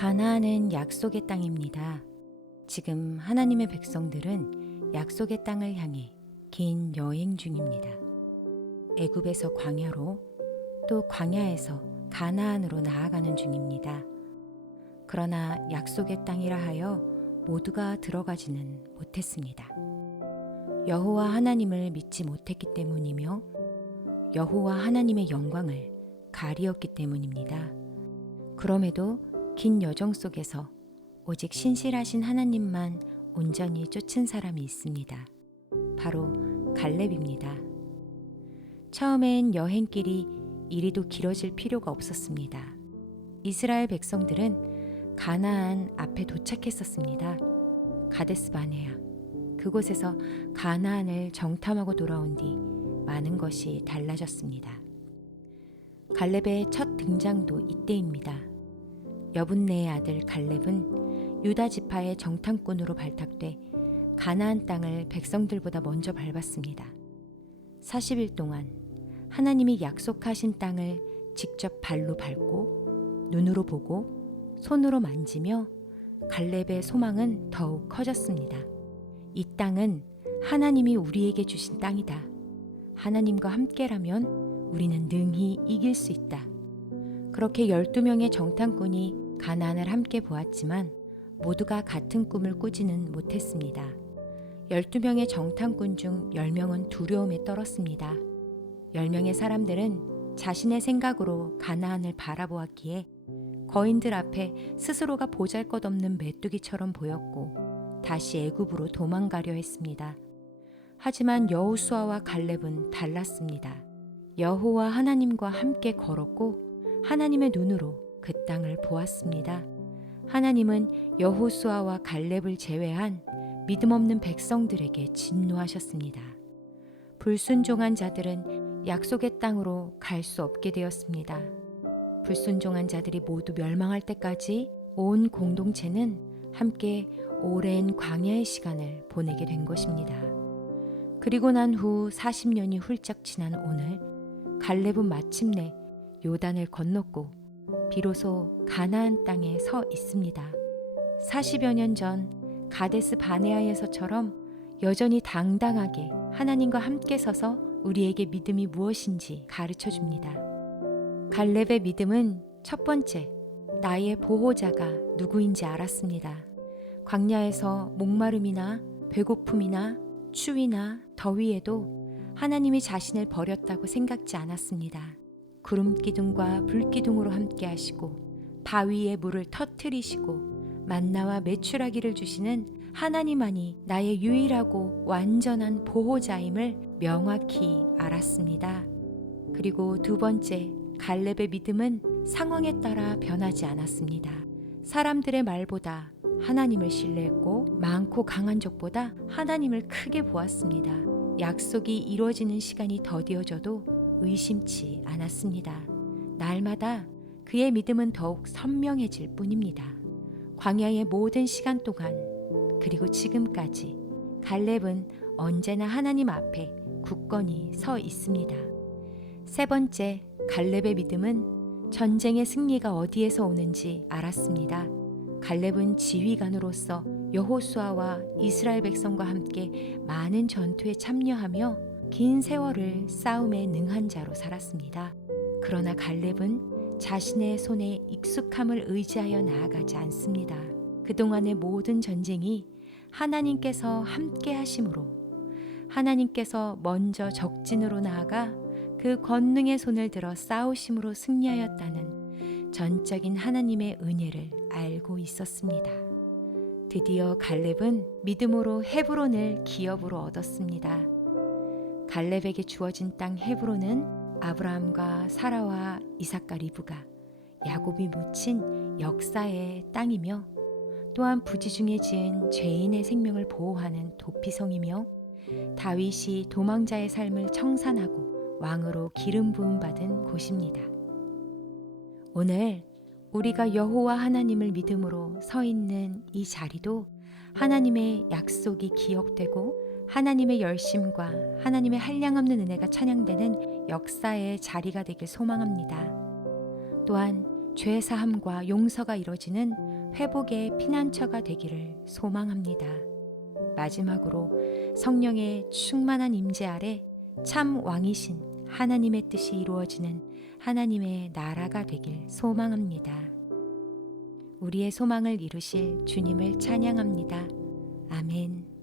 가나안은 약속의 땅입니다. 지금 하나님의 백성들은 약속의 땅을 향해 긴 여행 중입니다. 애굽에서 광야로 또 광야에서 가나안으로 나아가는 중입니다. 그러나 약속의 땅이라 하여 모두가 들어가지는 못했습니다. 여호와 하나님을 믿지 못했기 때문이며 여호와 하나님의 영광을 가리었기 때문입니다. 그럼에도 긴 여정 속에서 오직 신실하신 하나님만 온전히 쫓은 사람이 있습니다. 바로 갈렙입니다. 처음엔 여행길이 이리도 길어질 필요가 없었습니다. 이스라엘 백성들은 가나안 앞에 도착했었습니다. 가데스 바네아. 그곳에서 가나안을 정탐하고 돌아온 뒤 많은 것이 달라졌습니다. 갈렙의 첫 등장도 이때입니다. 여분네의 아들 갈렙은 유다 지파의 정탐꾼으로 발탁돼 가나안 땅을 백성들보다 먼저 밟았습니다. 40일 동안 하나님이 약속하신 땅을 직접 발로 밟고 눈으로 보고 손으로 만지며 갈렙의 소망은 더욱 커졌습니다. 이 땅은 하나님이 우리에게 주신 땅이다. 하나님과 함께라면 우리는 능히 이길 수 있다. 그렇게 12명의 정탐꾼이 가나안을 함께 보았지만 모두가 같은 꿈을 꾸지는 못했습니다. 12명의 정탐꾼 중 10명은 두려움에 떨었습니다. 10명의 사람들은 자신의 생각으로 가나안을 바라보았기에 거인들 앞에 스스로가 보잘것없는 메뚜기처럼 보였고 다시 애굽으로 도망가려 했습니다. 하지만 여호수아와 갈렙은 달랐습니다. 여호와 하나님과 함께 걸었고 하나님의 눈으로 그 땅을 보았습니다. 하나님은 여호수아와 갈렙을 제외한 믿음 없는 백성들에게 진노하셨습니다. 불순종한 자들은 약속의 땅으로 갈 수 없게 되었습니다. 불순종한 자들이 모두 멸망할 때까지 온 공동체는 함께 오랜 광야의 시간을 보내게 된 것입니다. 그리고 난 후 40년이 훌쩍 지난 오늘 갈렙은 마침내 요단을 건넜고 비로소 가나안 땅에 서 있습니다. 40여 년 전 가데스 바네아에서처럼 여전히 당당하게 하나님과 함께 서서 우리에게 믿음이 무엇인지 가르쳐 줍니다. 갈렙의 믿음은 첫 번째, 나의 보호자가 누구인지 알았습니다. 광야에서 목마름이나 배고픔이나 추위나 더위에도 하나님이 자신을 버렸다고 생각지 않았습니다. 구름 기둥과 불 기둥으로 함께 하시고 바위의 물을 터뜨리시고 만나와 메추라기를 주시는 하나님만이 나의 유일하고 완전한 보호자임을 명확히 알았습니다. 그리고 두 번째, 갈렙의 믿음은 상황에 따라 변하지 않았습니다. 사람들의 말보다 하나님을 신뢰했고 많고 강한 적보다 하나님을 크게 보았습니다. 약속이 이루어지는 시간이 더디어져도 의심치 않았습니다. 날마다 그의 믿음은 더욱 선명해질 뿐입니다. 광야의 모든 시간 동안 그리고 지금까지 갈렙은 언제나 하나님 앞에 굳건히 서 있습니다. 세 번째, 갈렙의 믿음은 전쟁의 승리가 어디에서 오는지 알았습니다. 갈렙은 지휘관으로서 여호수아와 이스라엘 백성과 함께 많은 전투에 참여하며 긴 세월을 싸움에 능한 자로 살았습니다. 그러나 갈렙은 자신의 손에 익숙함을 의지하여 나아가지 않습니다. 그동안의 모든 전쟁이 하나님께서 함께 하심으로 하나님께서 먼저 적진으로 나아가 그 권능의 손을 들어 싸우심으로 승리하였다는 전적인 하나님의 은혜를 알고 있었습니다. 드디어 갈렙은 믿음으로 헤브론을 기업으로 얻었습니다. 갈렙에게 주어진 땅 헤브론은 아브라함과 사라와 이삭과 리브가 야곱이 묻힌 역사의 땅이며 또한 부지 중에 지은 죄인의 생명을 보호하는 도피성이며 다윗이 도망자의 삶을 청산하고 왕으로 기름 부음 받은 곳입니다. 오늘 우리가 여호와 하나님을 믿음으로 서 있는 이 자리도 하나님의 약속이 기억되고 하나님의 열심과 하나님의 한량없는 은혜가 찬양되는 역사의 자리가 되길 소망합니다. 또한 죄사함과 용서가 이루어지는 회복의 피난처가 되기를 소망합니다. 마지막으로 성령의 충만한 임재 아래 참 왕이신 하나님의 뜻이 이루어지는 하나님의 나라가 되길 소망합니다. 우리의 소망을 이루실 주님을 찬양합니다. 아멘.